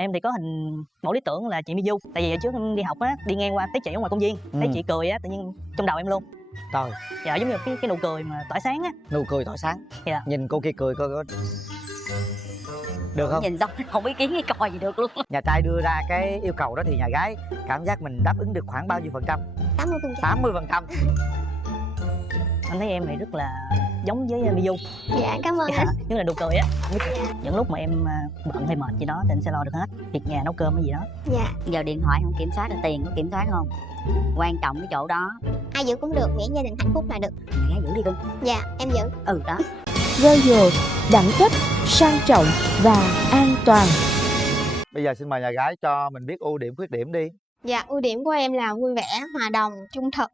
Em thì có hình mẫu lý tưởng là chị My Du. Tại vì ở trước em đi học á, đi ngang qua thấy chị ở ngoài công viên, thấy chị cười á, tự nhiên trong đầu em luôn. Trời, Dạ, giống như cái nụ cười mà tỏa sáng á. nụ cười tỏa sáng. Dạ. Nhìn cô kia cười coi có được không? Nhìn xong không ý kiến cái coi gì được luôn. Nhà trai đưa ra cái yêu cầu đó thì nhà gái cảm giác mình đáp ứng được khoảng bao nhiêu phần trăm? 80%. 80%. Anh thấy em này rất là giống với My Du. Dạ, cảm ơn Dạ, anh. như là nụ cười á. Những lúc mà em bận hay mệt gì đó thì anh sẽ lo được hết. Việc nhà nấu cơm hay gì đó. Dạ. Giờ điện thoại không kiểm soát được, tiền có kiểm soát không? Quan trọng cái chỗ đó. Ai giữ cũng được, miễn gia đình hạnh phúc là được. Gái giữ đi cưng. Dạ, em giữ. Ừ đó. Royal, đẳng cấp, sang trọng và an toàn. Bây giờ xin mời nhà gái cho mình biết ưu điểm khuyết điểm đi. Dạ, ưu điểm của em là vui vẻ, hòa đồng, trung thực,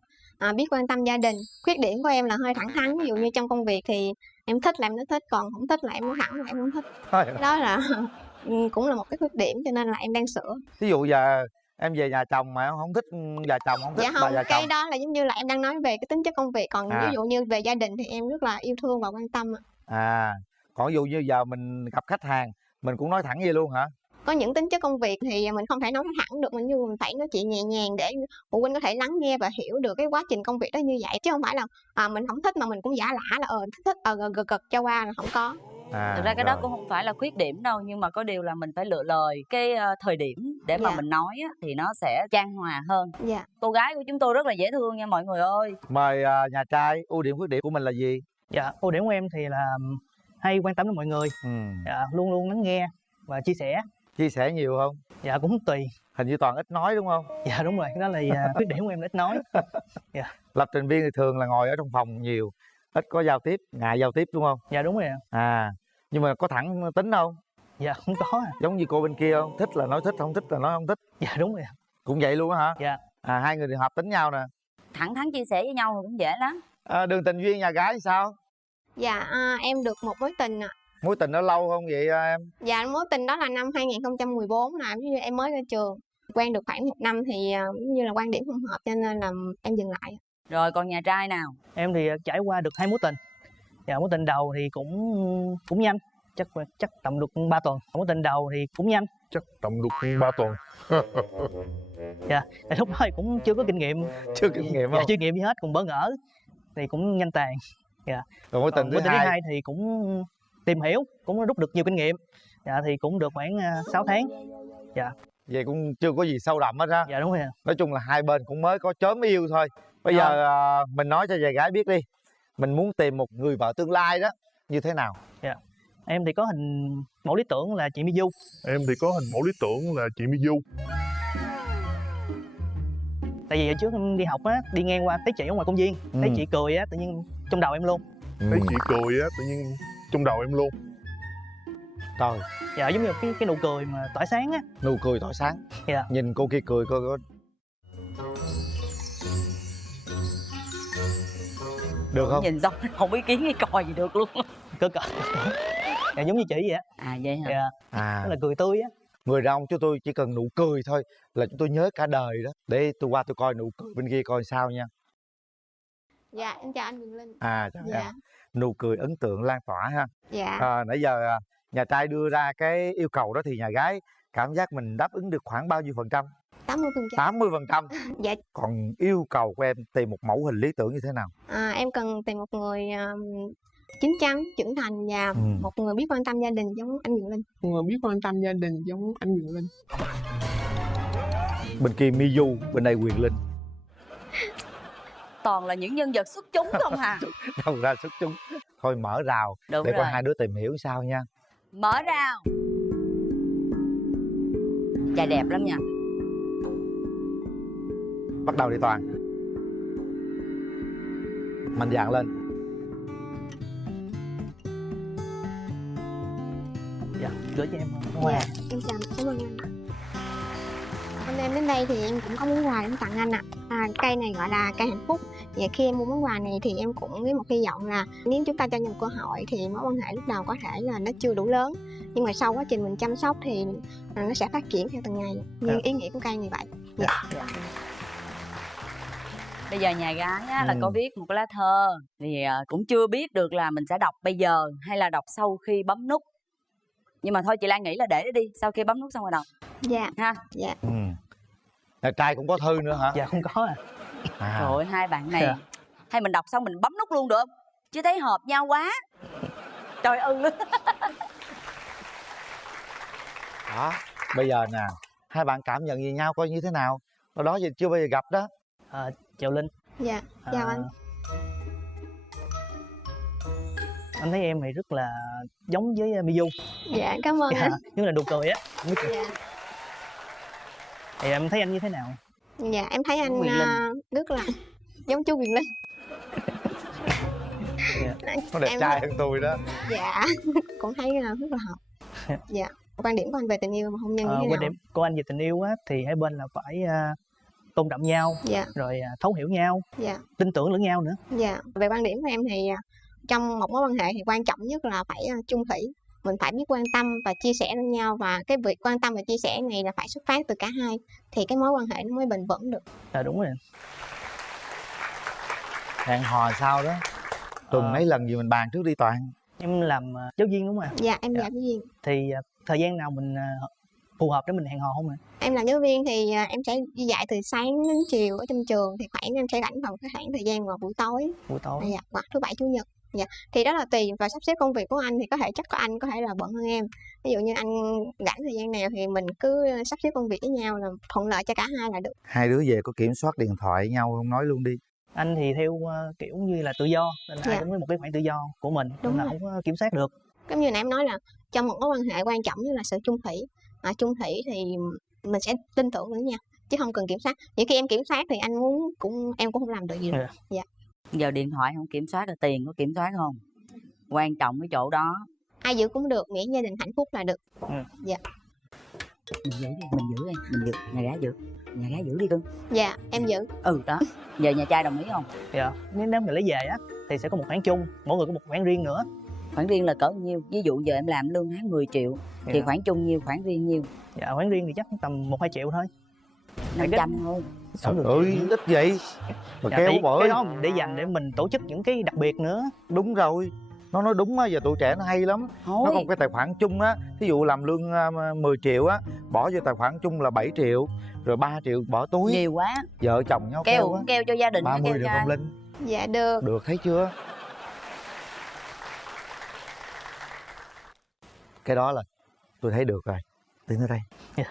biết quan tâm gia đình. Khuyết điểm của em là hơi thẳng thắn. Ví dụ như trong công việc thì em thích là em nói thích, còn không thích là em nói thẳng là em không thích. Đó là cũng là một cái khuyết điểm, cho nên là em đang sửa. Ví dụ giờ em về nhà chồng mà không thích nhà chồng, không thích Dạ bà không, già cái chồng. đó là giống như là em đang nói về cái tính chất công việc. Còn ví dụ như về gia đình thì em rất là yêu thương và quan tâm. Còn ví dụ như giờ mình gặp khách hàng mình cũng nói thẳng vậy luôn hả? Có những tính chất công việc thì mình không thể nói thẳng được, mình phải nói chuyện nhẹ nhàng để phụ huynh có thể lắng nghe và hiểu được cái quá trình công việc đó như vậy, chứ không phải là mình không thích mà mình cũng giả lả là thích gật cho qua là không có. Thực ra cái đó cũng không phải là khuyết điểm đâu, nhưng mà có điều là mình phải lựa lời cái thời điểm để mà mình nói á, thì nó sẽ chan hòa hơn. Dạ. Cô gái của chúng tôi rất là dễ thương nha mọi người ơi. Mời nhà trai, ưu điểm khuyết điểm của mình là gì? Dạ, ưu điểm của em thì là hay quan tâm đến mọi người. Dạ, luôn luôn lắng nghe và chia sẻ. Chia sẻ nhiều không? Dạ, cũng tùy. Hình như toàn ít nói đúng không? Dạ đúng rồi, đó là khuyết điểm của em, ít nói. Dạ. Lập trình viên thì thường là ngồi ở trong phòng nhiều, ít có giao tiếp, ngại giao tiếp đúng không? Dạ đúng rồi ạ. Nhưng mà có thẳng tính không? Dạ không có. Giống như cô bên kia không? Thích là nói thích, không thích là nói không thích. Dạ đúng rồi ạ. Cũng vậy luôn á hả? Dạ. Hai người thì hợp tính nhau nè. Thẳng thắn chia sẻ với nhau cũng dễ lắm. Đường tình duyên nhà gái sao? Dạ, em được một mối tình ạ. Mối tình nó lâu không vậy em? Dạ, mối tình đó là năm 2014 là như em mới ra trường. Quen được khoảng 1 năm thì như là quan điểm không hợp cho nên là em dừng lại. Rồi còn nhà trai nào? Em thì trải qua được 2 mối tình. Dạ, mối tình đầu thì cũng nhanh, chắc tầm được 3 tuần. Mối tình đầu thì cũng nhanh, chắc tầm được 3 tuần. Dạ, tại lúc đó thì cũng chưa có kinh nghiệm. Chưa kinh nghiệm không? Dạ, chưa kinh nghiệm gì hết, cũng bỡ ngỡ thì cũng nhanh tàn. Dạ. Còn mối tình thứ hai thì cũng tìm hiểu, cũng rút được nhiều kinh nghiệm. Dạ, thì cũng được khoảng 6 tháng. Dạ. Vậy cũng chưa có gì sâu đậm hết á. Dạ đúng rồi. Nói chung là hai bên cũng mới có chớm yêu thôi. Bây giờ mình nói cho nhà gái biết đi, mình muốn tìm một người vợ tương lai đó như thế nào? Dạ. Em thì có hình mẫu lý tưởng là chị My Du. Em thì có hình mẫu lý tưởng là chị My Du. Tại vì ở trước em đi học á, đi ngang qua thấy chị ở ngoài công viên, thấy chị cười á, tự nhiên trong đầu em luôn. Thấy chị cười á, tự nhiên trong đầu em luôn. Trời. Dạ, giống như cái nụ cười mà tỏa sáng á. Nụ cười tỏa sáng. Dạ. Nhìn cô kia cười coi có được không? Nhìn xong không ý kiến cái coi gì được luôn. Cỡ. Dạ, giống như chị vậy á. Vậy hả? Dạ. Đó là cười tươi á. Người đàn ông chúng tôi chỉ cần nụ cười thôi là chúng tôi nhớ cả đời đó. Để tôi qua tôi coi nụ cười bên kia coi sao nha. Dạ, em chào anh Quyền Linh. Chào dạ. em. Nụ cười ấn tượng lan tỏa ha. Dạ. Nãy giờ nhà trai đưa ra cái yêu cầu đó thì nhà gái cảm giác mình đáp ứng được khoảng bao nhiêu phần trăm? 80%. 80%. Dạ. Còn yêu cầu của em tìm một mẫu hình lý tưởng như thế nào? Em cần tìm một người chín chắn, trưởng thành và một người biết quan tâm gia đình giống anh Quyền Linh. Một người biết quan tâm gia đình giống anh Quyền Linh. Bên kia My Du, bên đây Quyền Linh. Toàn là những nhân vật xuất chúng không hả? Đâu ra xuất chúng. Thôi mở rào. Đúng để rồi. coi hai đứa tìm hiểu sao nha. Mở rào. Trai đẹp lắm nha. Bắt đầu đi Toàn. Mạnh dạn lên. Dạ, gửi cho em hoa. Dạ, em chào, cảm ơn anh. Hôm nay em đến đây thì em cũng có món quà để tặng anh ạ. Cây này gọi là cây hạnh phúc. Và khi em mua món quà này thì em cũng với một hy vọng là nếu chúng ta cho nhau cơ hội thì mối quan hệ lúc đầu có thể là nó chưa đủ lớn, nhưng mà sau quá trình mình chăm sóc thì nó sẽ phát triển theo từng ngày. Như ý nghĩa của cây này vậy. Dạ. Bây giờ nhà gái á, là có viết một cái lá thơ thì cũng chưa biết được là mình sẽ đọc bây giờ hay là đọc sau khi bấm nút. Nhưng mà thôi chị Lan nghĩ là để đó đi, sau khi bấm nút xong rồi đọc Dạ. ha. Dạ. Nhà trai cũng có thư nữa hả? Dạ không có à. Trời ơi, hai bạn này Dạ. hay mình đọc xong mình bấm nút luôn được không? Chứ thấy hợp nhau quá. Trời ơi. Đó, bây giờ nè, hai bạn cảm nhận về nhau coi như thế nào? Hồi đó giờ chưa bao giờ gặp đó. Chào Linh. Dạ. Chào anh. Anh thấy em này rất là giống với Miu. Dạ, cảm ơn anh. Nhưng là nụ cười á. Dạ. Thì em thấy anh như thế nào? Dạ, em thấy anh Quyền Linh. rất là giống chú Quyền Linh. Nó đẹp Em- trai hơn tôi đó. Dạ, cũng thấy rất là hợp. Dạ. Quan điểm của anh về tình yêu và hôn nhân như thế Quan nào? điểm của anh về tình yêu á thì hai bên là phải tôn trọng nhau, Dạ. rồi thấu hiểu nhau, Dạ. tin tưởng lẫn nhau nữa. Dạ. Về quan điểm của em thì trong một mối quan hệ thì quan trọng nhất là phải chung thủy. Mình phải biết quan tâm và chia sẻ lẫn nhau, và cái việc quan tâm và chia sẻ này là phải xuất phát từ cả hai thì cái mối quan hệ nó mới bền vững được. Đúng rồi. Hẹn hò sao đó? Tuần mấy lần gì mình bàn trước đi Toàn. Em làm giáo viên đúng không ạ? Dạ, em Dạ. giáo viên. Thì thời gian nào mình phù hợp để mình hẹn hò không ạ? Em làm giáo viên thì em sẽ đi dạy từ sáng đến chiều ở trong trường, thì khoảng em sẽ rảnh vào cái khoảng thời gian vào buổi tối. Buổi tối. Dạ, hoặc thứ bảy chủ nhật. Dạ. Thì đó là tùy vào sắp xếp công việc của anh, thì có thể chắc có anh có thể là bận hơn em. Ví dụ như anh rảnh thời gian nào thì mình cứ sắp xếp công việc với nhau là thuận lợi cho cả hai là được. Hai đứa về có kiểm soát điện thoại với nhau không, nói luôn đi. Anh thì theo kiểu như là tự do, nên ai Dạ. cũng có một cái khoảng tự do của mình, Đúng nên là rồi. không có kiểm soát được. Giống như nãy em nói là trong một mối quan hệ quan trọng nhất là sự chung thủy. Chung thủy thì mình sẽ tin tưởng lẫn nhau chứ không cần kiểm soát. Những khi em kiểm soát thì anh muốn em cũng không làm được gì được. Dạ. Dạ. Giờ điện thoại không kiểm soát, rồi tiền có kiểm soát không? Quan trọng cái chỗ đó. Ai giữ cũng được, miễn gia đình hạnh phúc là được. Dạ. Mình giữ đi, mình giữ đi, mình giữ. Nhà gái giữ, nhà gái giữ đi cưng. Dạ, em giữ. Đó. Giờ nhà trai đồng ý không? Dạ. Nếu mình lấy về á thì sẽ có một khoản chung, mỗi người có một khoản riêng nữa. Khoản riêng là cỡ nhiêu? Ví dụ giờ em làm lương tháng 10 triệu thì Dạ. khoản chung nhiêu, khoản riêng nhiêu? Dạ, khoản riêng thì chắc tầm 1-2 triệu thôi. 500 thôi. Trời ơi, ít vậy mà Dạ, kéo thì bởi. cái đó để dành để mình tổ chức những cái đặc biệt nữa. Đúng rồi, nó nói đúng á, giờ tụi trẻ nó hay lắm. Thôi. Nó có một cái tài khoản chung á, thí dụ làm lương 10 triệu á, bỏ vô tài khoản chung là 7 triệu, rồi 3 triệu bỏ túi. Nhiều quá. Vợ chồng nhau keo á. Keo cho gia đình. 30 keo được cho không Linh? Dạ được. Được, thấy chưa? Cái đó là tôi thấy được rồi. Tiến tới đây. Dạ.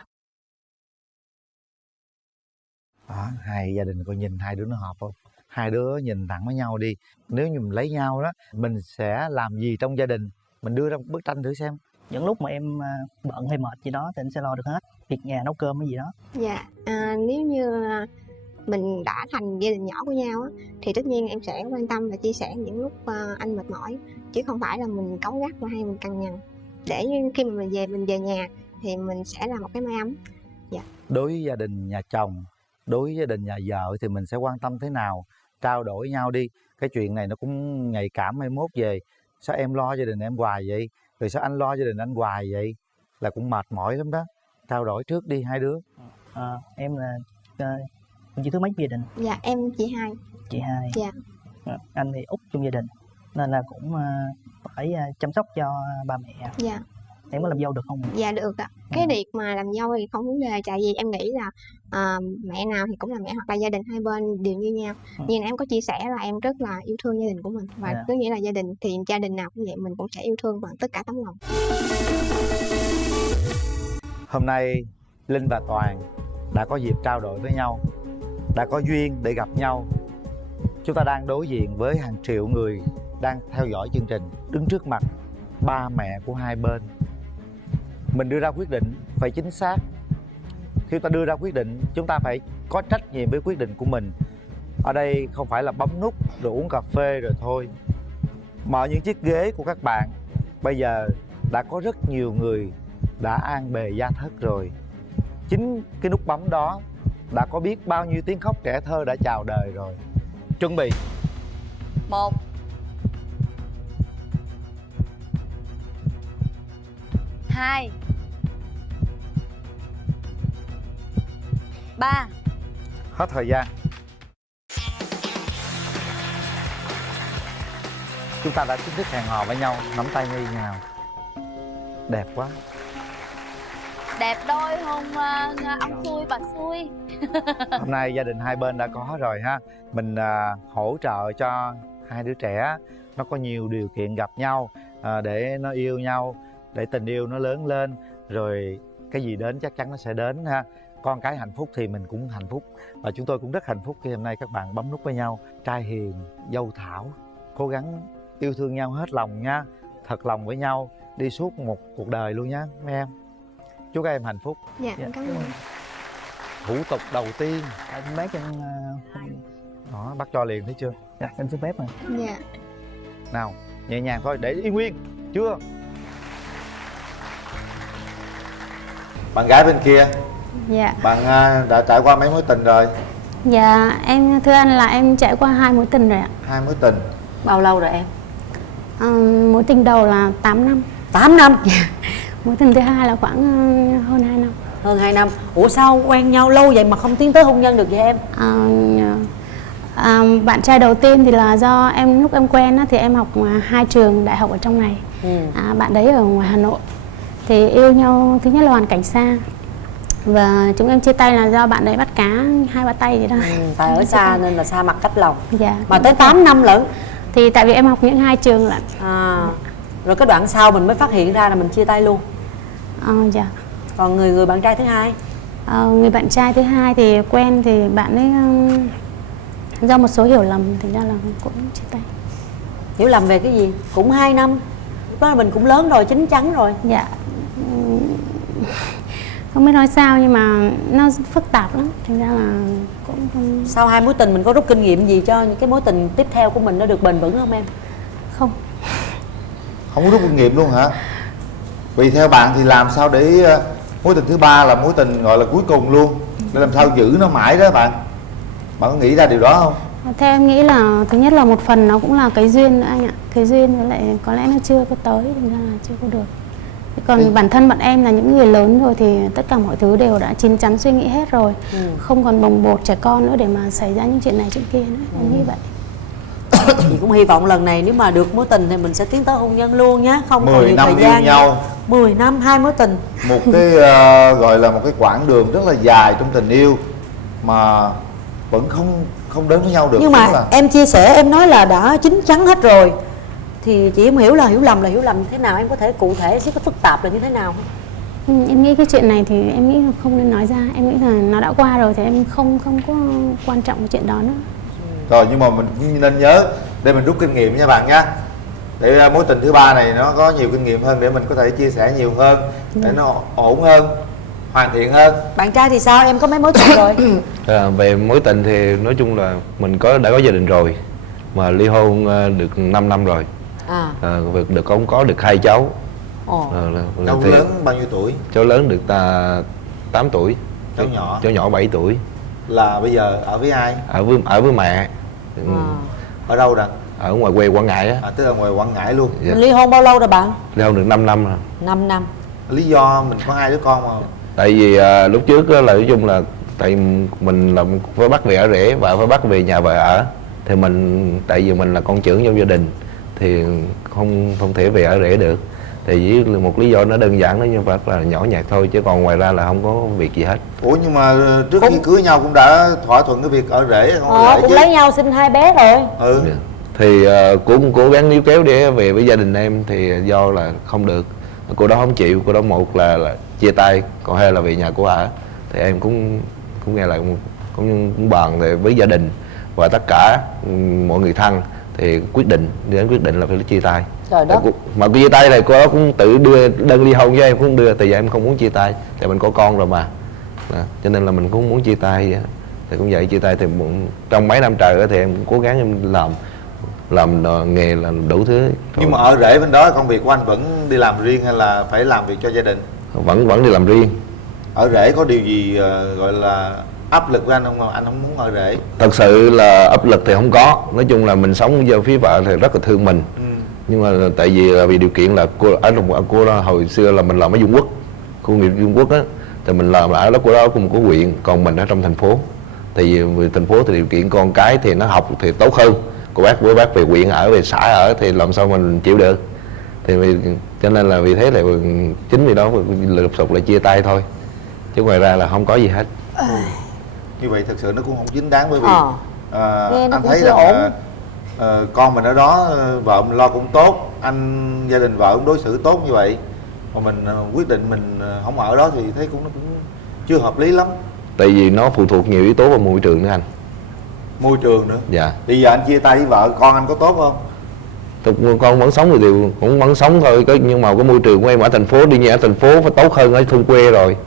Đó, hai gia đình coi nhìn hai đứa nó hợp không? Hai đứa nhìn thẳng với nhau đi. Nếu như mình lấy nhau đó, mình sẽ làm gì trong gia đình? Mình đưa ra một bức tranh thử xem. Những lúc mà em bận hay mệt gì đó thì anh sẽ lo được hết. Việc nhà, nấu cơm hay gì đó. Dạ, nếu như mình đã thành gia đình nhỏ của nhau á, thì tất nhiên em sẽ quan tâm và chia sẻ những lúc anh mệt mỏi, chứ không phải là mình cáu gắt và hay mình cằn nhằn. Để khi mà mình về nhà thì mình sẽ là một cái mái ấm. Dạ. Đối với gia đình nhà chồng, đối với gia đình nhà vợ thì mình sẽ quan tâm thế nào? Trao đổi nhau đi. Cái chuyện này nó cũng nhạy cảm, mai mốt về sao em lo gia đình em hoài vậy, rồi sao anh lo gia đình anh hoài vậy, là cũng mệt mỏi lắm đó. Trao đổi trước đi hai đứa. Em là chị thứ mấy gia đình? Dạ, em chị hai. Chị hai. Dạ. Anh thì út trong gia đình, nên là cũng phải chăm sóc cho ba mẹ. Dạ. Em có làm dâu được không? Dạ được ạ. Cái việc mà làm dâu thì không vấn đề, tại vì em nghĩ là mẹ nào thì cũng là mẹ, hoặc là gia đình hai bên đều như nhau. Nhưng em có chia sẻ là em rất là yêu thương gia đình của mình, và cứ nghĩa là gia đình thì gia đình nào cũng vậy, mình cũng sẽ yêu thương bằng tất cả tấm lòng. Hôm nay Linh và Toàn đã có dịp trao đổi với nhau, đã có duyên để gặp nhau. Chúng ta đang đối diện với hàng triệu người đang theo dõi chương trình, đứng trước mặt ba mẹ của hai bên. Mình đưa ra quyết định phải chính xác. Khi ta đưa ra quyết định, chúng ta phải có trách nhiệm với quyết định của mình. Ở đây không phải là bấm nút rồi uống cà phê rồi thôi. Mở những chiếc ghế của các bạn, bây giờ đã có rất nhiều người đã an bề gia thất rồi. Chính cái nút bấm đó đã có biết bao nhiêu tiếng khóc trẻ thơ đã chào đời rồi. Chuẩn bị. 1 2 3. Hết thời gian. Chúng ta đã chính thức hẹn hò với nhau, nắm tay ngay nào. Đẹp quá. Đẹp đôi không ông xui bà xui. Hôm nay gia đình hai bên đã có rồi ha. Mình hỗ trợ cho hai đứa trẻ nó có nhiều điều kiện gặp nhau, để nó yêu nhau, để tình yêu nó lớn lên, rồi cái gì đến chắc chắn nó sẽ đến ha. Con cái hạnh phúc thì mình cũng hạnh phúc, và chúng tôi cũng rất hạnh phúc khi hôm nay các bạn bấm nút với nhau. Trai hiền, dâu thảo, cố gắng yêu thương nhau hết lòng nha, thật lòng với nhau, đi suốt một cuộc đời luôn nhá mấy em. Chúc các em hạnh phúc. Dạ, em cảm ơn. Thủ tục đầu tiên Bác em đó, bắt cho liền thấy chưa? dạ, em xin phép mà. Dạ. Nào, nhẹ nhàng thôi, để yên nguyên. Chưa? Bạn gái bên kia, Dạ, bạn đã trải qua mấy mối tình rồi? dạ em thưa anh là em trải qua 2 mối tình rồi ạ. 2 mối tình. Bao lâu rồi em? Mối tình đầu là 8 năm. 8 năm. Mối tình thứ hai là khoảng hơn 2 năm. Hơn 2 năm. Ủa sao quen nhau lâu vậy mà không tiến tới hôn nhân được vậy em? Bạn trai đầu tiên thì là do em lúc em quen á, thì em học 2 trường đại học ở trong này. Bạn đấy ở ngoài Hà Nội. Thì yêu nhau thứ nhất là hoàn cảnh xa, và chúng em chia tay là do bạn đấy bắt cá 2-3 tay vậy đó. Tại ở xa nên là xa mặt cách lòng. Dạ. Mà tới 8 năm lận. Thì tại vì em học những 2 trường lận. Rồi cái đoạn sau mình mới phát hiện ra là mình chia tay luôn. Dạ. Còn người bạn trai thứ hai? Người bạn trai thứ hai thì quen thì bạn ấy do một số hiểu lầm thành ra là cũng chia tay. Hiểu lầm về cái gì? Cũng 2 năm. Lúc đó là mình cũng lớn rồi, chín chắn rồi. Dạ. Không biết nói sao nhưng mà nó phức tạp lắm, thành ra là cũng không... Sau 2 mối tình mình có rút kinh nghiệm gì cho những cái mối tình tiếp theo của mình nó được bền vững không em? Không. Không có rút kinh nghiệm luôn hả? Vì theo bạn thì làm sao để mối tình thứ ba là mối tình gọi là cuối cùng luôn, để làm sao giữ nó mãi đó bạn? Bạn có nghĩ ra điều đó không? Theo em nghĩ là thứ nhất là một phần nó cũng là cái duyên nữa anh ạ. Cái duyên với lại có lẽ nó chưa có tới, thành ra là chưa có được. Còn bản thân bọn em là những người lớn rồi thì tất cả mọi thứ đều đã chín chắn suy nghĩ hết rồi. Không còn bồng bột trẻ con nữa để mà xảy ra những chuyện này chuyện kia nữa. Em nghĩ vậy. Chị cũng hy vọng lần này nếu mà được mối tình thì mình sẽ tiến tới hôn nhân luôn nhé. Không 10 còn nhiều năm thời gian yêu nhau. 10 năm 2 mối tình. Một cái gọi là một cái quãng đường rất là dài trong tình yêu mà vẫn không đến với nhau được. Nhưng mà em chia sẻ, em nói là đã chín chắn hết rồi, thì chị không hiểu là hiểu lầm như thế nào. Em có thể cụ thể cái phức tạp là như thế nào không? Em nghĩ cái chuyện này thì em nghĩ là không nên nói ra. Em nghĩ là nó đã qua rồi thì em không có quan trọng cái chuyện đó nữa. Rồi, nhưng mà mình cũng nên nhớ để mình rút kinh nghiệm nha bạn nha, để mối tình thứ ba này nó có nhiều kinh nghiệm hơn để mình có thể chia sẻ nhiều hơn, để nó ổn hơn, hoàn thiện hơn. Bạn trai thì sao? Em có mấy mối tình rồi? Về mối tình thì nói chung là mình đã có gia đình rồi, mà ly hôn được 5 năm rồi. Có được 2 cháu. Cháu lớn bao nhiêu tuổi? Cháu lớn được 8 tuổi. Cháu nhỏ 7 tuổi. Là bây giờ ở với ai? Ở với mẹ. Ở đâu nè? Ở ngoài quê Quảng Ngãi á. Tức là ngoài Quảng Ngãi luôn. Mình ly hôn bao lâu rồi bạn? Ly hôn được 5 năm rồi. 5 năm. Lý do mình có 2 đứa con mà. Tại vì lúc trước là nói chung là tại mình là phải bắt về ở rể và phải bắt về nhà vợ ở, thì tại vì mình là con trưởng trong gia đình thì không thể về ở rể được. Thì với một lý do nó đơn giản, nó như vậy là nhỏ nhặt thôi, chứ còn ngoài ra là không có việc gì hết. Ủa nhưng mà trước khi cưới nhau cũng đã thỏa thuận cái việc ở rể không? Cũng lấy nhau sinh 2 bé rồi. Thì cũng cố gắng níu kéo để về với gia đình em, thì do là không được. Cô đó không chịu, cô đó một là chia tay, còn hai là về nhà cô ở. Thì em cũng nghe lại, cũng bàn với gia đình và tất cả mọi người thân, thì quyết định là phải chia tay. Trời đất. Mà chia tay này cô đó cũng tự đưa đơn ly hôn với em, cũng đưa, tại vì em không muốn chia tay, tại mình có con rồi mà. Cho nên là mình cũng muốn chia tay vậy. Thì cũng vậy, chia tay thì trong mấy năm trời đó thì em cũng cố gắng em làm nghề, là đủ thứ. Nhưng mà ở rể bên đó công việc của anh vẫn đi làm riêng hay là phải làm việc cho gia đình? Vẫn đi làm riêng. Ở rể có điều gì gọi là áp lực với anh không mà anh không muốn ở rể? Thật sự là áp lực thì không có. Nói chung là mình sống với phía vợ thì rất là thương mình. Nhưng mà tại vì điều kiện là cô đó hồi xưa là mình làm ở Dung Quốc, khu nghiệp Dung Quốc á, thì mình làm ở đó, cô đó cũng có huyện, còn mình ở trong thành phố. Tại vì thành phố thì điều kiện con cái thì nó học thì tốt hơn. Cô bác về huyện ở, về xã ở thì làm sao mình chịu được. Thì cho Cho nên là vì thế là chính vì đó lụp sụp là chia tay thôi, chứ ngoài ra là không có gì hết. Như vậy thật sự nó cũng không chính đáng, bởi vì nghe nó anh cũng thấy chưa là con mình ở đó, vợ mình lo cũng tốt, anh gia đình vợ cũng đối xử tốt như vậy, mà mình quyết định mình không ở đó thì thấy nó cũng chưa hợp lý lắm. Tại vì nó phụ thuộc nhiều yếu tố vào môi trường nữa anh. Môi trường nữa. Dạ. Bây giờ anh chia tay với vợ, con anh có tốt không? Con vẫn sống thì cũng vẫn sống thôi, nhưng mà cái môi trường của em ở thành phố, đi như ở thành phố phải tốt hơn ở thôn quê rồi.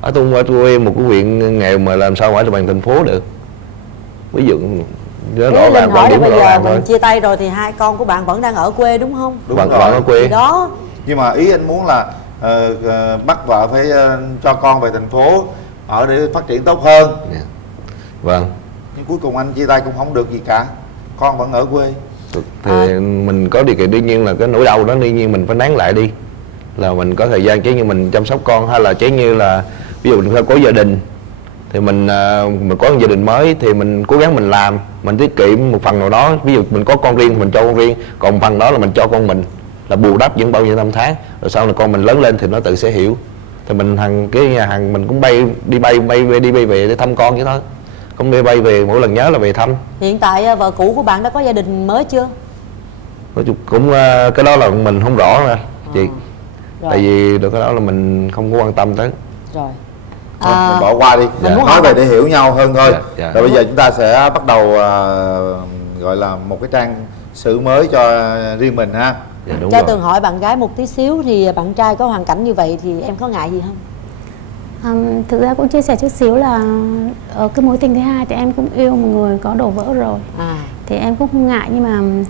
Ở quê một cái huyện nghèo mà làm sao mà ở bằng thành phố được. Ví dụ Thế rõ ràng, hỏi là bây giờ mình thôi. chia tay rồi thì hai con của bạn vẫn đang ở quê đúng không? Đúng Bạn rồi. ở quê. Thì đó. Nhưng mà ý anh muốn là bắt vợ phải cho con về thành phố ở để phát triển tốt hơn. Dạ. Vâng. Nhưng cuối cùng anh chia tay cũng không được gì cả, con vẫn ở quê. Thì mình có điều kiện, đương nhiên là cái nỗi đau đó đương nhiên mình phải nén lại đi, là mình có thời gian chế như mình chăm sóc con, hay là chế như là ví dụ mình có gia đình thì mình có một gia đình mới thì mình cố gắng mình làm, mình tiết kiệm một phần nào đó. Ví dụ mình có con riêng mình cho con riêng, còn phần đó là mình cho con mình, là bù đắp những bao nhiêu năm tháng, rồi sau này con mình lớn lên thì nó tự sẽ hiểu. Thì mình cái nhà hàng mình cũng đi bay về để thăm con vậy thôi, không đi bay về mỗi lần nhớ là về thăm. Hiện tại vợ cũ của bạn đã có gia đình mới chưa? Nói chung cũng cái đó là mình không rõ nha chị. Rồi. Tại vì cái đó là mình không có quan tâm tới. Rồi. Mình bỏ qua đi, mình muốn nói hỏi về để hiểu nhau hơn thôi. Dạ. Rồi bây giờ chúng ta sẽ bắt đầu gọi là một cái trang sử mới cho riêng mình ha. Dạ, đúng Cho rồi. Tường hỏi bạn gái một tí xíu, thì bạn trai có hoàn cảnh như vậy thì em có ngại gì không? Thực ra cũng chia sẻ chút xíu là ở cái mối tình thứ hai thì em cũng yêu một người có đổ vỡ rồi, thì em cũng không ngại, nhưng mà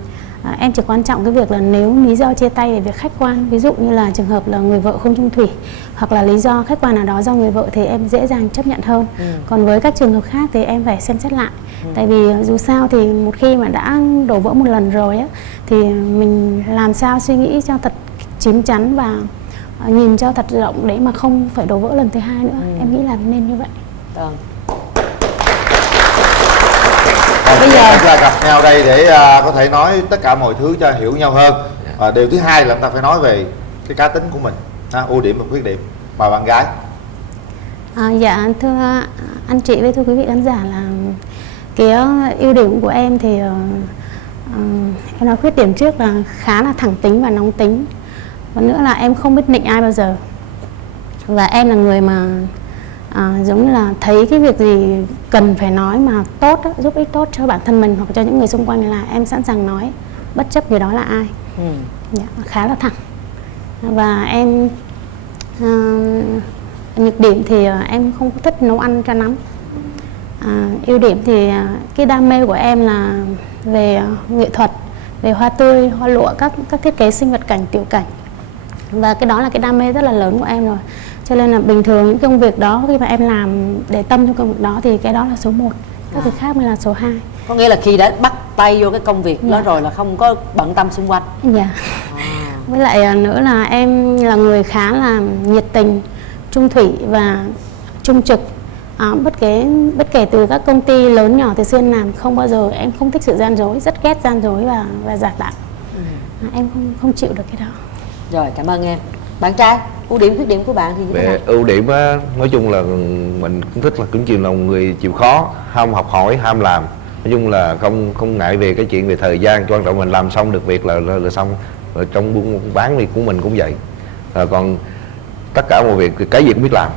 em chỉ quan trọng cái việc là nếu lý do chia tay về việc khách quan, ví dụ như là trường hợp là người vợ không chung thủy, hoặc là lý do khách quan nào đó do người vợ, thì em dễ dàng chấp nhận hơn. Còn với các trường hợp khác thì em phải xem xét lại. Tại vì dù sao thì một khi mà đã đổ vỡ một lần rồi á, thì mình làm sao suy nghĩ cho thật chín chắn và nhìn cho thật rộng để mà không phải đổ vỡ lần thứ hai nữa. Em nghĩ là nên như vậy. Bây giờ chúng ta gặp nhau đây để có thể nói tất cả mọi thứ cho hiểu nhau hơn. Và điều thứ hai là chúng ta phải nói về cái cá tính của mình, ưu điểm và khuyết điểm. Mời bạn gái. Dạ thưa anh chị với thưa quý vị khán giả, là cái ưu điểm của em thì em nói khuyết điểm trước là khá là thẳng tính và nóng tính. Còn nữa là em không biết nịnh ai bao giờ. Và em là người mà giống như là thấy cái việc gì cần phải nói mà tốt đó, giúp ích tốt cho bản thân mình hoặc cho những người xung quanh là em sẵn sàng nói, bất chấp người đó là ai. Dạ, khá là thẳng. Và em nhược điểm thì em không thích nấu ăn cho lắm. Ưu điểm thì cái đam mê của em là về nghệ thuật, về hoa tươi, hoa lụa, các thiết kế sinh vật cảnh, tiểu cảnh. Và cái đó là cái đam mê rất là lớn của em rồi. Cho nên là bình thường những công việc đó, khi mà em làm để tâm cho công việc đó thì cái đó là số 1, các việc khác mới là số 2. Có nghĩa là khi đã bắt tay vô cái công việc đó rồi là không có bận tâm xung quanh. Dạ. Với lại nữa là em là người khá là nhiệt tình, trung thủy và trung trực. Bất kể từ các công ty lớn nhỏ từ xuyên làm, không bao giờ em không thích sự gian dối, rất ghét gian dối và giả tạo. Em không chịu được cái đó. Rồi, cảm ơn em. Bạn trai, ưu điểm khuyết điểm của bạn thì như thế nào? Về ưu điểm á, nói chung là mình cũng thích là cũng chịu là một người chịu khó, ham học hỏi, ham làm. Nói chung là không ngại về cái chuyện về thời gian, quan trọng mình làm xong được việc là xong. Rồi trong buôn bán việc của mình cũng vậy. Còn tất cả mọi việc cái gì cũng biết làm.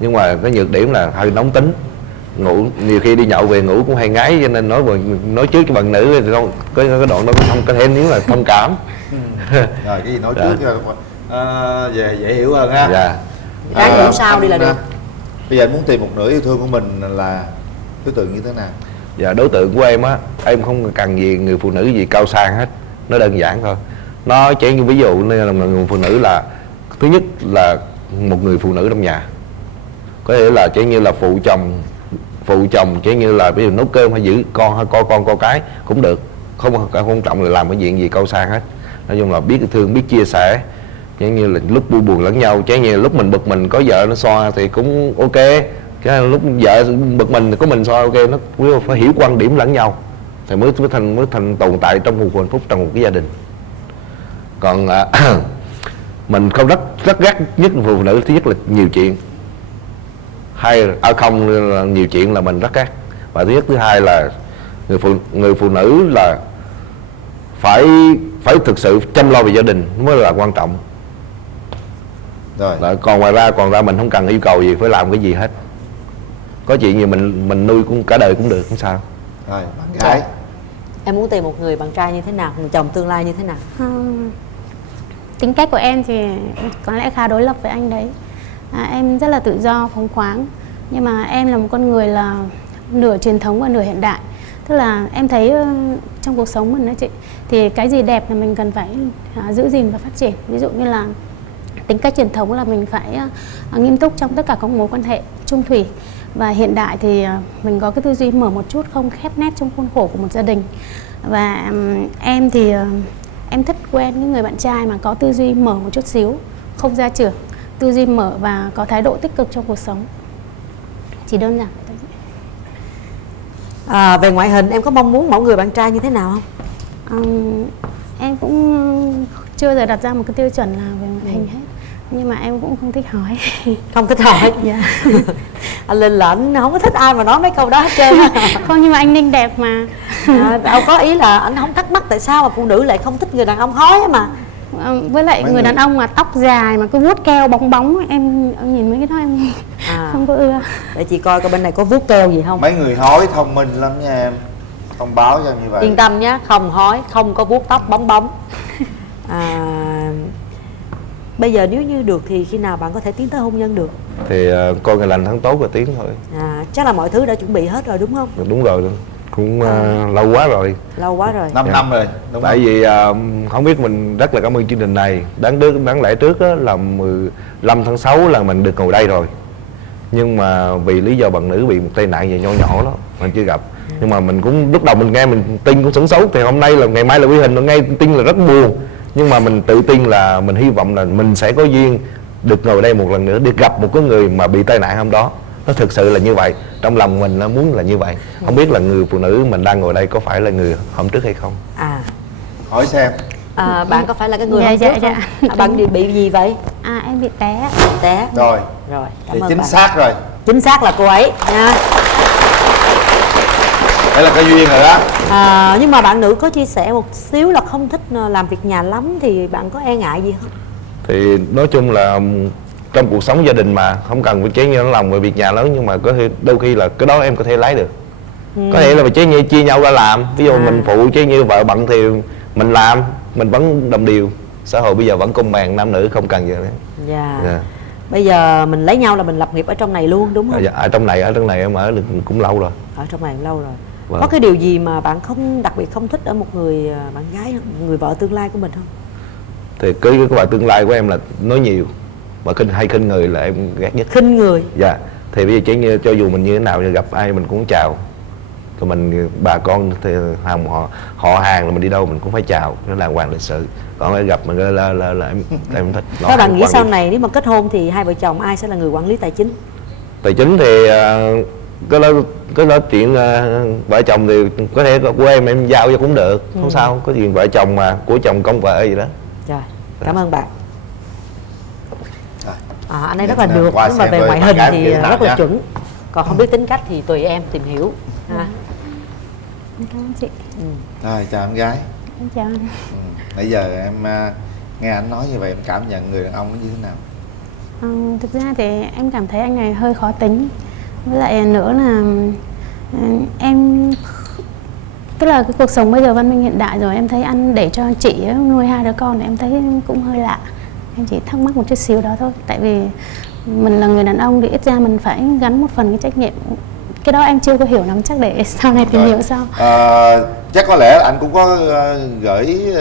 Nhưng mà cái nhược điểm là hơi nóng tính, ngủ nhiều khi đi nhậu về ngủ cũng hay ngái, cho nên nói trước cho bạn nữ thì cái đoạn đó không có thể, nếu là thông cảm. Rồi cái gì nói trước về dễ hiểu hơn ha. Dạ. Ráng hiểu sao đi là được. Bây giờ anh muốn tìm một nửa yêu thương của mình là đối tượng như thế nào? Dạ, đối tượng của em á, em không cần gì người phụ nữ gì cao sang hết, nó đơn giản thôi. Nó chỉ như ví dụ như là người phụ nữ là thứ nhất là một người phụ nữ trong nhà, có thể là chỉ như là phụ chồng chỉ như là ví dụ nấu cơm hay giữ con hay coi con cái cũng được, không quan trọng là làm cái chuyện gì cao sang hết. Nói chung là biết thương, biết chia sẻ, chỉ như là lúc vui buồn lẫn nhau, chỉ như lúc mình bực mình có vợ nó xoa thì cũng ok, cái lúc vợ bực mình thì có mình xoa ok, nó phải hiểu quan điểm lẫn nhau thì mới thành tồn tại trong một hạnh phúc, trong một cái gia đình. Còn mình không rất gắt nhất người phụ nữ. Thứ nhất là nhiều chuyện, hay không là nhiều chuyện là mình rất gắt. Và thứ nhất, thứ hai là người phụ nữ là phải thực sự chăm lo về gia đình mới là quan trọng. Rồi. Còn ngoài ra mình không cần yêu cầu gì phải làm cái gì hết. Có chuyện gì mình nuôi cũng cả đời cũng được, không sao. Rồi, bạn gái. Em muốn tìm một người bạn trai như thế nào, người chồng tương lai như thế nào? Tính cách của em thì có lẽ khá đối lập với anh đấy. Em rất là tự do, phóng khoáng. Nhưng mà em là một con người là nửa truyền thống và nửa hiện đại. Tức là em thấy trong cuộc sống mình đó chị, thì cái gì đẹp là mình cần phải giữ gìn và phát triển. Ví dụ như là tính cách truyền thống là mình phải nghiêm túc trong tất cả các mối quan hệ, chung thủy. Và hiện đại thì mình có cái tư duy mở một chút, không khép nét trong khuôn khổ của một gia đình. Và em thì em thích quen những người bạn trai mà có tư duy mở một chút xíu, không gia trưởng, tư duy mở và có thái độ tích cực trong cuộc sống. Chỉ đơn giản vậy thôi. Về ngoại hình em có mong muốn mẫu người bạn trai như thế nào không? Em cũng chưa bao giờ đặt ra một cái tiêu chuẩn nào về ngoại hình hết. Nhưng mà em cũng không thích hỏi. Không thích hỏi. Dạ. Anh Linh là anh không có thích ai mà nói mấy câu đó hết trơn. Không, nhưng mà anh Ninh đẹp mà. Đâu có ý là anh không thắc mắc tại sao mà phụ nữ lại không thích người đàn ông hói mà. Với lại người đàn ông mà tóc dài mà cứ vuốt keo bóng bóng, em nhìn mấy cái đó em không có ưa. Để chị coi bên này có vuốt keo gì không. Mấy người hói thông minh lắm nha em, thông báo cho em như vậy. Yên tâm nhé, không hói, không có vuốt tóc bóng bóng. Bây giờ nếu như được thì khi nào bạn có thể tiến tới hôn nhân được? Thì coi ngày lành tháng tốt và tiến thôi. Chắc là mọi thứ đã chuẩn bị hết rồi đúng không? Đúng rồi, cũng lâu quá rồi. Lâu quá rồi. 5 năm rồi. Đúng Tại không? vì không biết, mình rất là cảm ơn chương trình này. Đáng lẽ trước á, là 15 tháng 6 là mình được ngồi đây rồi. Nhưng mà vì lý do bạn nữ bị một tai nạn gì nhỏ nhỏ đó, mình chưa gặp. Nhưng mà mình cũng lúc đầu mình nghe mình tin cũng sửng sốt. Thì hôm nay là ngày mai là ghi hình, nghe tin là rất buồn. Nhưng mà mình tự tin là mình hy vọng là mình sẽ có duyên được ngồi đây một lần nữa, được gặp một cái người mà bị tai nạn hôm đó. Nó thực sự là như vậy, trong lòng mình nó muốn là như vậy. Không biết là người phụ nữ mình đang ngồi đây có phải là người hôm trước hay không? Hỏi xem. Bạn có phải là cái người Dạ, hôm trước dạ, không? dạ. Bạn bị gì vậy? Em bị té. Té. Rồi. Rồi, cảm Thì ơn chính bạn. xác rồi. Chính xác là cô ấy nha. Đây là cái duyên rồi đó. Nhưng mà bạn nữ có chia sẻ một xíu là không thích làm việc nhà lắm, thì bạn có e ngại gì không? Thì nói chung là trong cuộc sống gia đình mà không cần phải chế nhau lòng về việc nhà lớn, nhưng mà có thể đôi khi là cái đó em có thể lấy được. Có thể là chia nhau ra làm. Ví dụ mình phụ chế như vợ bận thì mình làm, mình vẫn đồng điều. Xã hội bây giờ vẫn công bằng, nam nữ không cần gì nữa. Dạ. Bây giờ mình lấy nhau là mình lập nghiệp ở trong này luôn đúng không? Ở trong này em ở được cũng lâu rồi. Ở trong này lâu rồi. Vâng. Có cái điều gì mà bạn đặc biệt không thích ở một người bạn gái, người vợ tương lai của mình không? Thì cái vợ tương lai của em là nói nhiều và hay khinh người là em ghét nhất. Khinh người. Dạ. Thì bây giờ cho dù mình như thế nào gặp ai mình cũng chào. Rồi mình bà con thì họ hàng là mình đi đâu mình cũng phải chào, nó là hoàng lịch sự. Còn ai gặp mình là em thích. Các bạn nghĩ sau này nếu mà kết hôn thì hai vợ chồng ai sẽ là người quản lý tài chính? Tài chính thì cái đó chuyện vợ chồng thì có thể của em giao cho cũng được, không sao. Có chuyện vợ chồng mà của chồng công vợ gì đó. Rồi, cảm ơn bạn. Anh ấy rất Dạ, là được, nhưng mà về ngoại hình thì rất là chuẩn. Còn không biết tính cách thì tùy em tìm hiểu. Cảm ơn chị. Rồi, chào em gái. Em chào anh. Nãy giờ em nghe anh nói như vậy, em cảm nhận người đàn ông nó như thế nào? Thực ra thì em cảm thấy anh này hơi khó tính. Với lại nữa là em, tức là cái cuộc sống bây giờ văn minh hiện đại rồi, em thấy anh để cho chị nuôi 2 đứa con thì em thấy cũng hơi lạ. Em chỉ thắc mắc một chút xíu đó thôi. Tại vì mình là người đàn ông thì ít ra mình phải gắn một phần cái trách nhiệm. Cái đó em chưa có hiểu lắm, chắc để sau này tìm hiểu sau. Chắc có lẽ anh cũng có gửi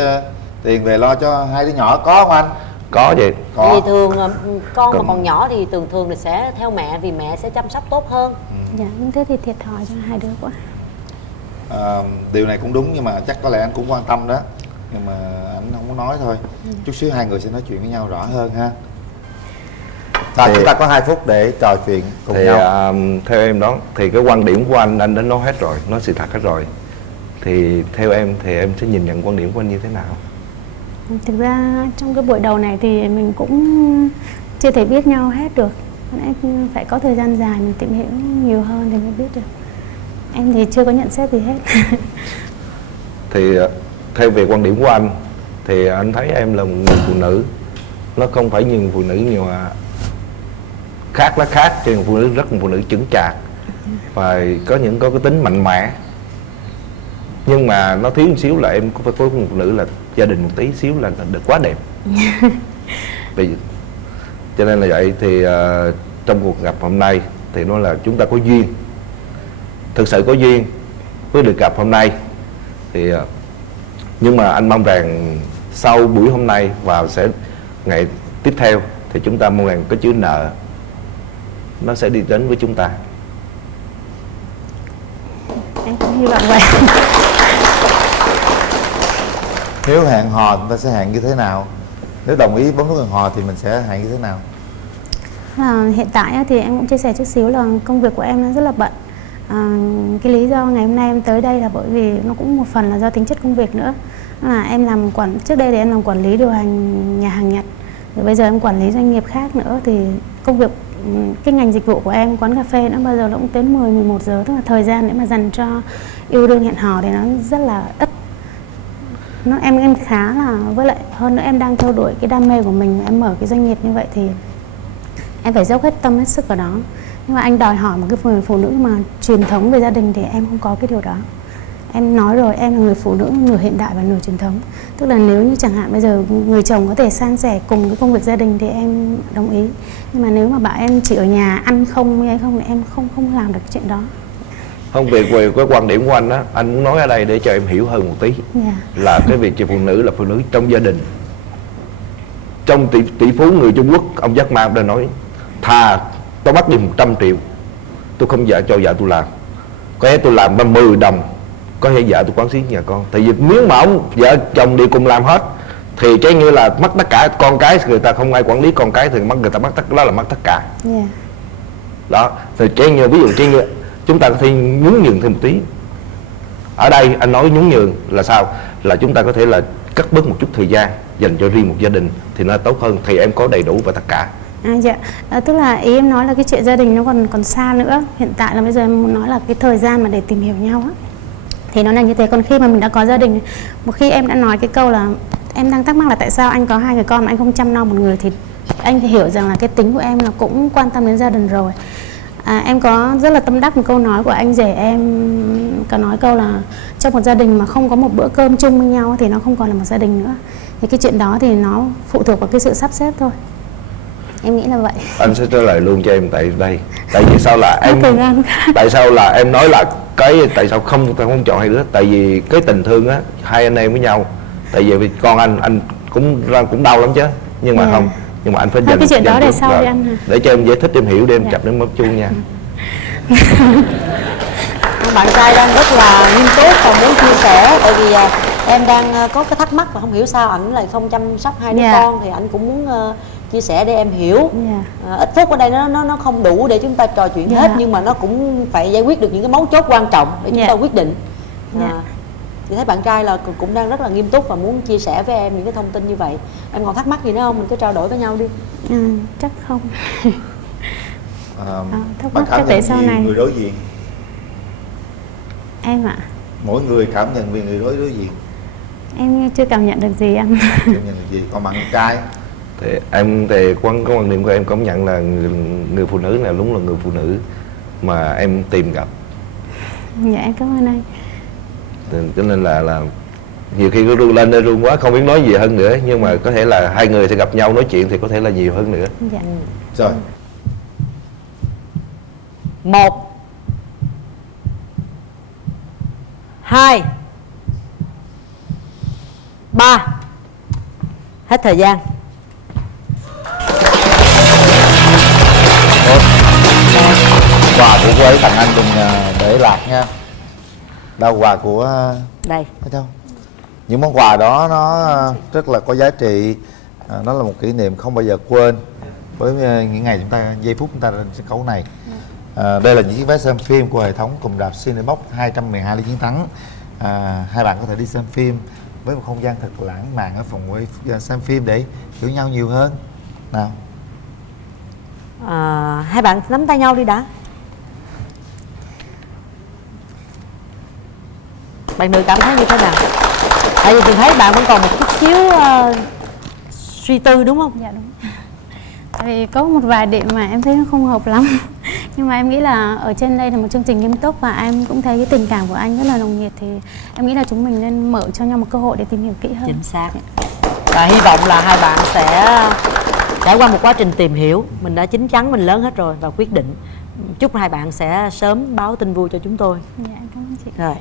tiền về lo cho 2 đứa nhỏ, có không anh? Có chị. Vì thường con mà còn nhỏ thì thường thì sẽ theo mẹ, vì mẹ sẽ chăm sóc tốt hơn. Dạ, thế thì thiệt thòi cho 2 đứa quá. Điều này cũng đúng, nhưng mà chắc có lẽ anh cũng quan tâm đó. Nhưng mà anh không có nói thôi. Chút xíu hai người sẽ nói chuyện với nhau rõ hơn ha. Chúng ta có 2 phút để trò chuyện cùng nhau. Theo em đó thì cái quan điểm của anh đã nói hết rồi, nói sự thật hết rồi. Thì theo em thì em sẽ nhìn nhận quan điểm của anh như thế nào? Thực ra trong cái buổi đầu này thì mình cũng chưa thể biết nhau hết được. Lẽ phải có thời gian dài mình tìm hiểu nhiều hơn thì mới biết được. Em thì chưa có nhận xét gì hết. Thì theo về quan điểm của anh thì anh thấy em là một người phụ nữ, nó không phải như phụ nữ nhưng mà khác, nó khác cho một phụ nữ, rất một phụ nữ chững chạc và có cái tính mạnh mẽ, nhưng mà nó thiếu một xíu là em cũng phải có một phụ nữ là gia đình một tí xíu là được quá đẹp. Vì cho nên là vậy thì trong cuộc gặp hôm nay thì nó là chúng ta có duyên, thực sự có duyên với được gặp hôm nay thì nhưng mà anh mong rằng sau buổi hôm nay và sẽ ngày tiếp theo thì chúng ta mong rằng cái chữ nợ nó sẽ đi đến với chúng ta. Em cũng hy vọng vậy. Nếu hẹn hò chúng ta sẽ hẹn như thế nào? Nếu đồng ý bấm nút hẹn hò thì mình sẽ hẹn như thế nào? Hiện tại thì em cũng chia sẻ chút xíu là công việc của em nó rất là bận. Cái lý do ngày hôm nay em tới đây là bởi vì nó cũng một phần là do tính chất công việc nữa. Em làm trước đây thì em làm quản lý điều hành nhà hàng Nhật, rồi bây giờ em quản lý doanh nghiệp khác nữa, thì công việc cái ngành dịch vụ của em, quán cà phê nó bao giờ nó cũng tới 10-11 giờ, tức là thời gian để mà dành cho yêu đương hẹn hò thì nó rất là ít. Em khá là, với lại hơn nữa em đang theo đuổi cái đam mê của mình, em mở cái doanh nghiệp như vậy thì em phải dốc hết tâm hết sức vào đó. Nhưng mà anh đòi hỏi một cái người phụ nữ mà truyền thống về gia đình thì em không có cái điều đó. Em nói rồi, em là người phụ nữ nửa hiện đại và nửa truyền thống. Tức là nếu như chẳng hạn bây giờ người chồng có thể san sẻ cùng cái công việc gia đình thì em đồng ý. Nhưng mà nếu mà bảo em chỉ ở nhà ăn không hay không thì em không làm được cái chuyện đó. Không, về cái quan điểm của anh á, anh muốn nói ở đây để cho em hiểu hơn một tí. Là cái việc chị phụ nữ là phụ nữ trong gia đình. Trong tỷ phú người Trung Quốc, ông Jack Ma đã nói thà tôi bắt đi 100 triệu tôi không cho vợ tôi làm, có thể tôi làm 10 đồng, có thể vợ tôi quán xuyến nhà con. Tại vì nếu mà ông vợ chồng đi cùng làm hết thì cái như là mất tất cả. Con cái người ta không ai quản lý con cái thì người ta mất tất, đó là mất tất cả. Đó thì cái như ví dụ cái như chúng ta có thể nhún nhường thêm một tí. Ở đây anh nói nhún nhường là sao? Là chúng ta có thể là cắt bớt một chút thời gian dành cho riêng một gia đình thì nó tốt hơn, thì em có đầy đủ và tất cả. Dạ, tức là ý em nói là cái chuyện gia đình nó còn xa nữa. Hiện tại là bây giờ em muốn nói là cái thời gian mà để tìm hiểu nhau á, thì nó là như thế. Còn khi mà mình đã có gia đình, một khi em đã nói cái câu là em đang thắc mắc là tại sao anh có 2 người con mà anh không chăm nom một người, thì anh thì hiểu rằng là cái tính của em là cũng quan tâm đến gia đình rồi. Em có rất là tâm đắc một câu nói của anh rể em, có nói câu là trong một gia đình mà không có một bữa cơm chung với nhau thì nó không còn là một gia đình nữa. Thì cái chuyện đó thì nó phụ thuộc vào cái sự sắp xếp thôi. Em nghĩ là vậy. Anh sẽ trả lời luôn cho em tại đây. Tại vì sao là em tại sao là em nói là cái tại sao không chọn hai đứa? Tại vì cái tình thương á, hai anh em với nhau. Tại vì con anh cũng đau lắm chứ. Nhưng mà không, nhưng mà anh phải dành cái chuyện đó để sau đi anh. Để cho em giải thích em hiểu, để em chập đến mất chuông nha. Bạn trai đang rất là nghiêm túc và muốn chia sẻ, tại vì em đang có cái thắc mắc mà không hiểu sao ảnh lại không chăm sóc 2 đứa con, thì ảnh cũng muốn chia sẻ để em hiểu. Ít phút ở đây nó không đủ để chúng ta trò chuyện hết, nhưng mà nó cũng phải giải quyết được những cái mấu chốt quan trọng để chúng ta quyết định. Thì thấy bạn trai là cũng đang rất là nghiêm túc và muốn chia sẻ với em những cái thông tin như vậy. Em còn thắc mắc gì nữa không? Mình cứ trao đổi với nhau đi. Chắc không. Thắc mắc chắc để sau này người đối diện. Em ạ. Mỗi người cảm nhận về người đối diện. Em chưa cảm nhận được gì anh. Chưa nhận được gì. Còn bạn trai thì em thì quan điểm của em công nhận là người phụ nữ này đúng là người phụ nữ mà em tìm gặp. Dạ em cảm ơn anh. Cho nên là nhiều khi có run lên đây run quá không biết nói gì hơn nữa, nhưng mà có thể là hai người sẽ gặp nhau nói chuyện thì có thể là nhiều hơn nữa. Dạ. Rồi. 1 2 3. Hết thời gian. Quà của cô ấy tặng anh đừng để lạc nha. Đâu quà của đây. Thấy không? Những món quà đó nó rất là có giá trị, nó là một kỷ niệm không bao giờ quên với những ngày chúng ta, giây phút chúng ta lên sân khấu này. Đây là những chiếc vé xem phim của hệ thống cùng rạp Cinebox 212 Lý Chiến Thắng. Hai bạn có thể đi xem phim với một không gian thật lãng mạn ở phòng quay xem phim để hiểu nhau nhiều hơn. Nào. Hai bạn nắm tay nhau đi đã. Bạn nữ cảm thấy như thế nào? Tại vì tôi thấy bạn vẫn còn một chút xíu suy tư đúng không? Dạ đúng. Tại vì có một vài điểm mà em thấy nó không hợp lắm. Nhưng mà em nghĩ là ở trên đây là một chương trình nghiêm túc và em cũng thấy cái tình cảm của anh rất là nồng nhiệt, thì em nghĩ là chúng mình nên mở cho nhau một cơ hội để tìm hiểu kỹ hơn. Chính xác. Và hy vọng là hai bạn sẽ trải qua một quá trình tìm hiểu, mình đã chín chắn, mình lớn hết rồi và quyết định. Chúc hai bạn sẽ sớm báo tin vui cho chúng tôi. Dạ, em cảm ơn chị. Rồi.